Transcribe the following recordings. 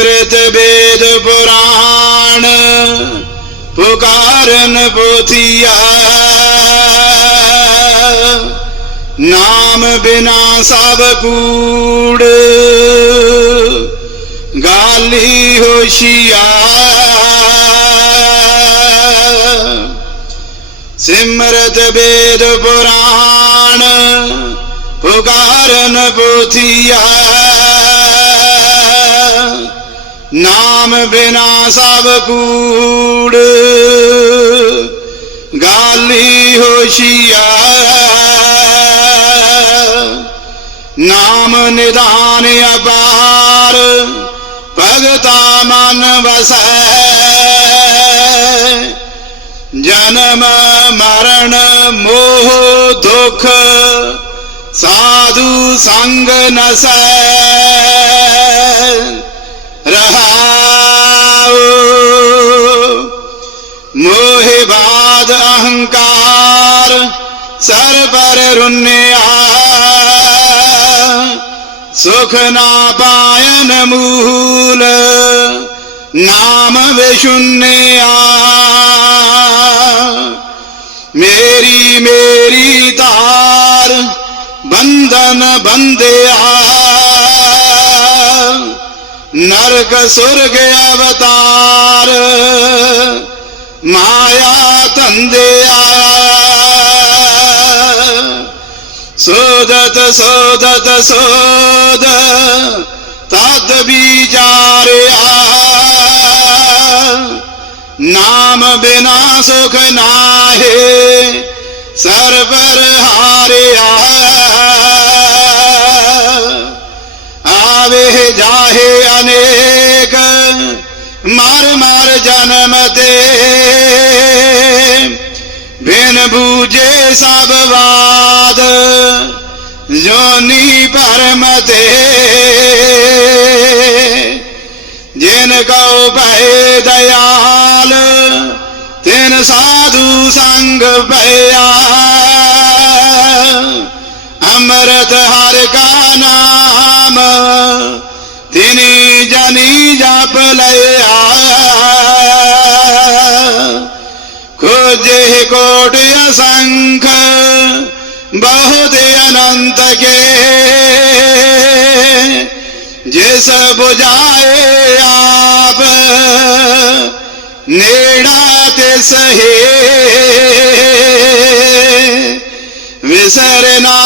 ਸਿਮਰਤ ਵੇਦ ਪੁਰਾਣ ਪੁਕਾਰਨ ਪੋਥੀਆ। ਨਾਮ ਬਿਨਾ ਸਭ ਕੂੜ ਗਾਲੀ ਹੋਸ਼ਿਆ। ਸਿਮਰਤ ਵੇਦ ਪੁਰਾਣ ਪੁਕਾਰਨ ਪੋਥੀਆ। ਨਾਮ ਬਿਨਾ ਸਭ ਕੂੜ। ਗਾਲੀ ਹੋਸ਼ੀਆ। ਨਾਮ ਨਿਦਾਨ ਅਪਾਰ। ਭਗਤਾ ਮਨ ਵਸੈ। ਜਨਮ ਮਰਨ ਮੋਹ ਦੁਖ। ਸਾਧੂ ਸੰਗ ਨਸੈ। ਮੋਹਿ ਬਾਦ ਅਹੰਕਾਰ, ਸਰ ਪਰ ਰੁੰਨਿਆ। ਸੁਖ ਨਾ ਪਾਇਨ ਮੂਲ, ਨਾਮ ਵਿਸ਼ੁੰਨਿਆ ਮੇਰੀ ਮੇਰੀ ਧਾਰ, ਬੰਧਨ ਬੰਦਿਆ ਨਰਕ ਸੁਰਗ ਅਵਤਾਰ ਮਾਇਆ ਧੰਦਿਆ ਸੋਦਤ ਸੋਦਤ, ਸੋਦ, ਤਦ ਵਿਚਾਰਿਆ ਨਾਮ ਬਿਨਾ ਸੁਖ ਨਾਹੀ ਸਰਬਰ ਹਾਰਿਆ। ਆਵੇ ਜਾਹੇ ਅਨੇਕ ਮਰ ਮਰ ਜਨਮ ਤੇ। ਬਿਨ ਬੂਝੇ ਸਭ ਬਾਦ ਜੋਨੀ ਭਰਮ ਤੇ। ਜਿਨ ਕਉ ਭੈ ਦਇਆਲ, ਤਿਨ ਸਾਧੂ ਸੰਗ ਭਇਆ। ਅੰਮ੍ਰਿਤ ਹਰ ਕਾ ਨਾਮ, ਤਿਨੀ ਜਨੀ ਜਪ ਲਏ ਬਹੁਤ ਅਨੰਤ ਕੇ ਜਿਸ 부ਝਾਏ ਆਪ ਨੇੜਾ ਤੇ ਸਹੇ ਵਿਸਰਨਾ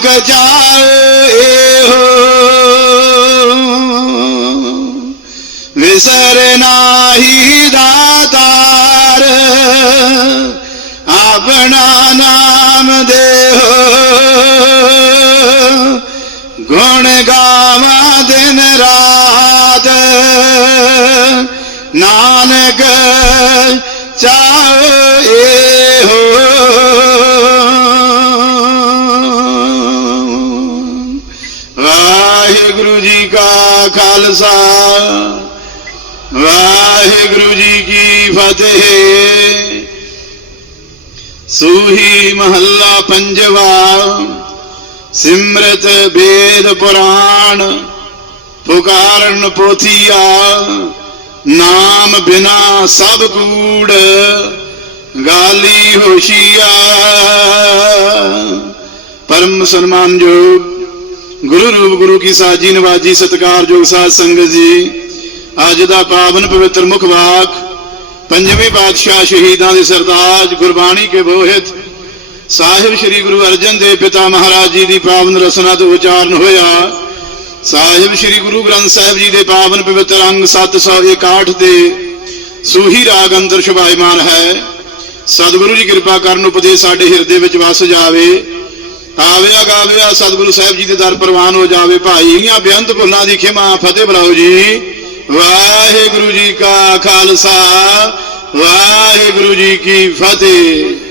ਨਾਨਕ ਚਾਹੇ ਹੋ ਵਿਸਰ ਨਾਹੀ ਦਾਤਾਰ ਆਪਣਾ ਨਾਮ ਦੇਹੋ। ਗੁਣ ਗਾਵਾ ਦਿਨ ਰਾਤ ਨਾਨਕ ਖਾਲਸਾ। ਵਾਹਿਗੁਰੂ ਜੀ ਕੀ ਫਤਿਹ। ਸੂਹੀ ਮਹੱਲਾ ਪੰਜਵਾ, ਸਿਮਰਤ ਵੇਦ ਪੁਰਾਣ, ਪੁਕਾਰਨ ਪੋਥੀਆ, ਨਾਮ ਬਿਨਾ ਸਭ ਕੂੜ, ਗਾਲੀ ਹੋਸ਼ੀਆ। ਪਰਮ ਸਨਮਾਨਯੋਗ ਗੁਰੂ ਰੂਪ ਗੁਰੂ ਕੀ ਸਾਜੀ ਨਵਾਜੀ ਸਤਿਕਾਰਯੋਗ ਸਾਧ ਸੰਗਤ ਜੀ। ਅੱਜ ਦਾ ਪਾਵਨ ਪਵਿੱਤਰ ਮੁਖ ਵਾਕ, ਪੰਜਵੇਂ ਪਾਤਸ਼ਾਹ ਸ਼ਹੀਦਾਂ ਦੇ ਸਰਤਾਜ ਗੁਰਬਾਣੀ ਕੇ ਬੋਹਿਤ। ਸਾਹਿਬ ਸ੍ਰੀ ਗੁਰੂ ਅਰਜਨ ਦੇਵ ਪਿਤਾ ਮਹਾਰਾਜ ਜੀ ਦੀ ਪਾਵਨ ਰਸਨਾ ਤੋਂ ਉਚਾਰਨ ਹੋਇਆ। ਸਾਹਿਬ ਸ੍ਰੀ ਗੁਰੂ ਗ੍ਰੰਥ ਸਾਹਿਬ ਜੀ ਦੇ ਪਾਵਨ ਪਵਿੱਤਰ ਅੰਗ 761 ਦੇ ਸੂਹੀ ਰਾਗ ਅੰਦਰ ਸ਼ੁਭਾਇਮਾਨ ਹੈ। ਸਤਿਗੁਰੂ ਜੀ ਕਿਰਪਾ ਕਰਨ ਉਪਦੇਸ਼ ਸਾਡੇ ਹਿਰਦੇ ਵਿੱਚ ਵਸ ਜਾਵੇ। ਆਵਿਆ ਗਾਵਿਆ ਸਤਿਗੁਰੂ ਸਾਹਿਬ ਜੀ ਦੇ ਦਰ ਪ੍ਰਵਾਨ ਹੋ ਜਾਵੇ ਭਾਈਆਂ ਬੇਅੰਤ ਭੁੱਲਾਂ ਦੀ ਖਿਮਾ ਫਤਿਹ ਬੁਲਾਓ ਜੀ। ਵਾਹਿਗੁਰੂ ਜੀ ਕਾ ਖਾਲਸਾ, ਵਾਹਿਗੁਰੂ ਜੀ ਕੀ ਫਤਿਹ।